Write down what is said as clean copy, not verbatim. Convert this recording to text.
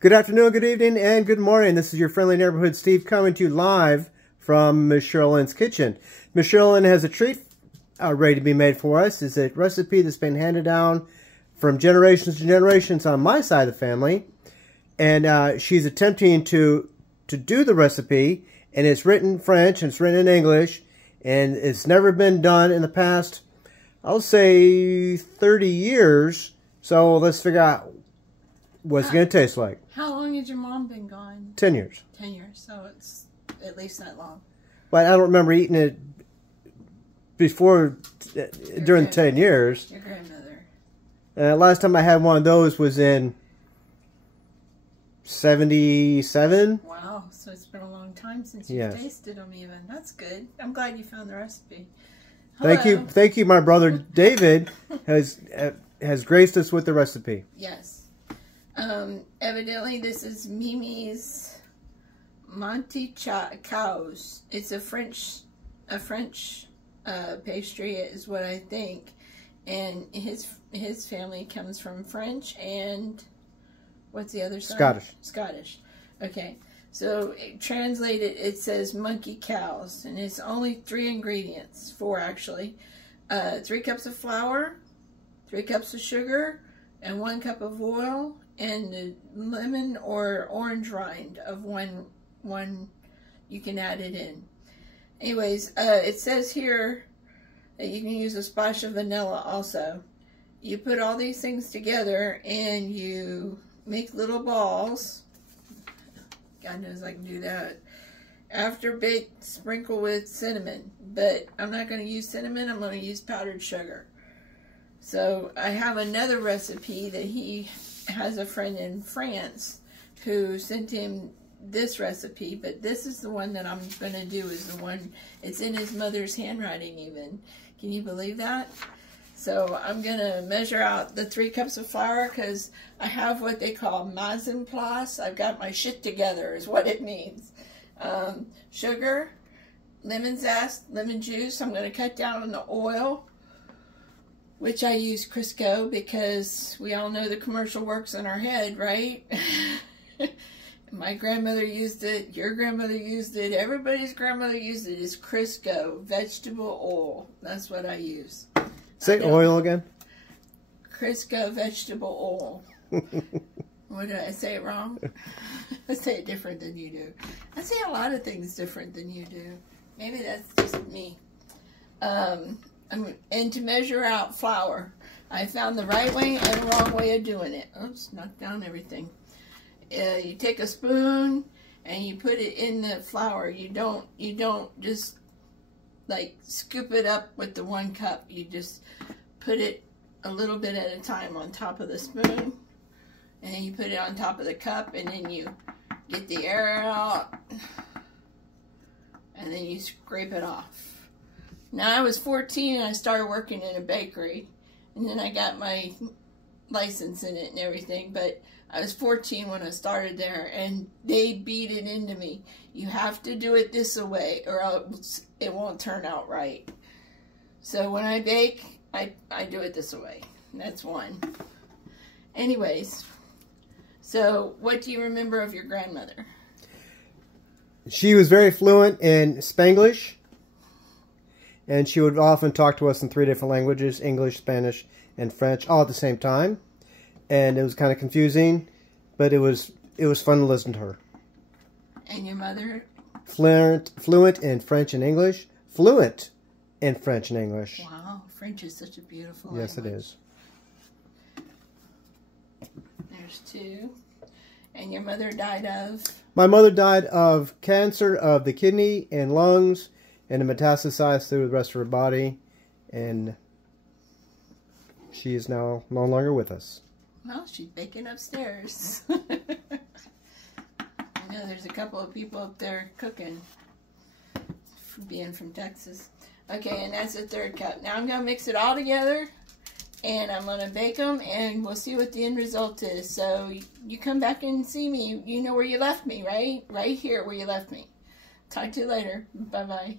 Good afternoon, good evening, and good morning. This is your friendly neighborhood Steve coming to you live from Miss Cheryl Lynne's kitchen. Miss Cheryl Lynne has a treat ready to be made for us. It's a recipe that's been handed down from generations to generations on my side of the family. And she's attempting to do the recipe, and it's written in French and it's written in English, and it's never been done in the past, I'll say 30 years. So let's figure out what's it going to taste like. How long has your mom been gone? 10 years. 10 years, so it's at least that long. But I don't remember eating it before, during the 10 years. Your grandmother. Last time I had one of those was in 77. Wow, so it's been a long time since you've tasted them even. That's good. I'm glad you found the recipe. Hello. Thank you, my brother David has graced us with the recipe. Yes. Evidently this is Mimi's mantecaos. It's a French pastry is what I think, and his family comes from French and what's the other side? Scottish. Okay, so translated it says monkey cows, and it's only 3 ingredients, 4 actually. 3 cups of flour, 3 cups of sugar, and 1 cup of oil, and the lemon or orange rind of one you can add it in. Anyways, it says here that you can use a splash of vanilla also. You put all these things together and you make little balls. God knows I can do that. After baked, sprinkle with cinnamon, but I'm not going to use cinnamon, I'm going to use powdered sugar. So I have another recipe that he has a friend in France who sent him this recipe, but this is the one that I'm going to do, is the one, it's in his mother's handwriting even. Can you believe that? So I'm going to measure out the 3 cups of flour because I have what they call mise en place. I've got my shit together is what it means. Sugar, lemon zest, lemon juice. I'm going to cut down on the oil, which I use Crisco because we all know the commercial works in our head, right? My grandmother used it, your grandmother used it, everybody's grandmother used it. It's Crisco, vegetable oil. That's what I use. Say oil again? Crisco vegetable oil. What, did I say it wrong? I say it different than you do. I say a lot of things different than you do. Maybe that's just me. And to measure out flour, I found the right way and the wrong way of doing it. Oops, knocked down everything. You take a spoon and you put it in the flour. You don't just like scoop it up with the 1 cup. You just put it a little bit at a time on top of the spoon, and then you put it on top of the cup, and then you get the air out, and then you scrape it off. Now, I was 14 and I started working in a bakery, and then I got my license in it and everything, but I was 14 when I started there, and they beat it into me. You have to do it this way or else it won't turn out right. So when I bake, I do it this way. That's one. Anyways, so what do you remember of your grandmother? She was very fluent in Spanglish. And she would often talk to us in 3 different languages, English, Spanish, and French, all at the same time. And it was kind of confusing, but it was fun to listen to her. And your mother? Fluent in French and English. Fluent in French and English. Wow, French is such a beautiful language. Yes, it is. There's 2. And your mother died of? My mother died of cancer of the kidney and lungs, and it metastasized through the rest of her body, and she is now no longer with us. Well, she's baking upstairs. I know there's a couple of people up there cooking, being from Texas. Okay, and that's the 3rd cup. Now I'm going to mix it all together, and I'm going to bake them, and we'll see what the end result is. So you come back and see me. You know where you left me, right? Right here where you left me. Talk to you later. Bye-bye.